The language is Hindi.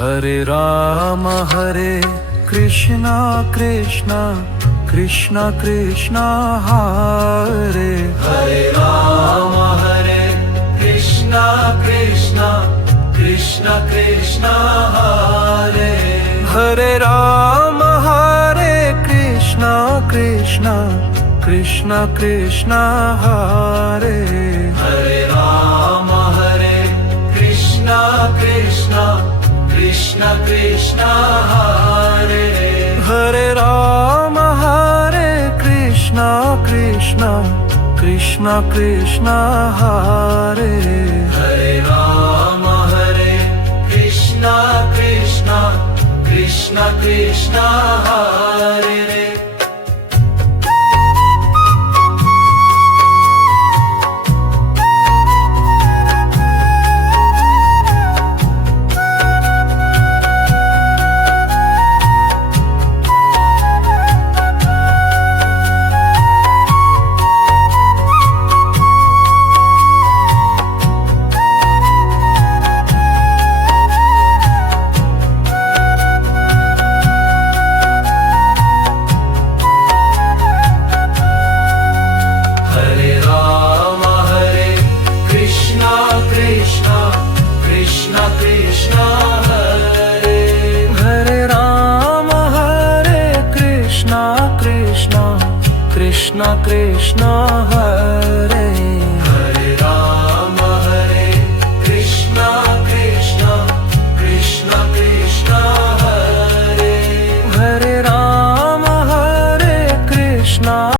हरे कृष्णा कृष्णा कृष्णा कृष्णा हरे हरे राम हरे कृष्णा कृष्णा कृष्णा कृष्णा हरे हरे राम हरे कृष्णा कृष्णा कृष्णा कृष्णा हरे हरे राम हरे कृष्णा कृष्णा कृष्णा कृष्णा हरे हरे राम हरे कृष्णा कृष्णा कृष्णा कृष्णा हरे हरे राम हरे कृष्णा कृष्णा कृष्णा कृष्णा हरे कृष्णा कृष्णा हरे हरे राम हरे कृष्णा कृष्णा कृष्णा कृष्णा हरे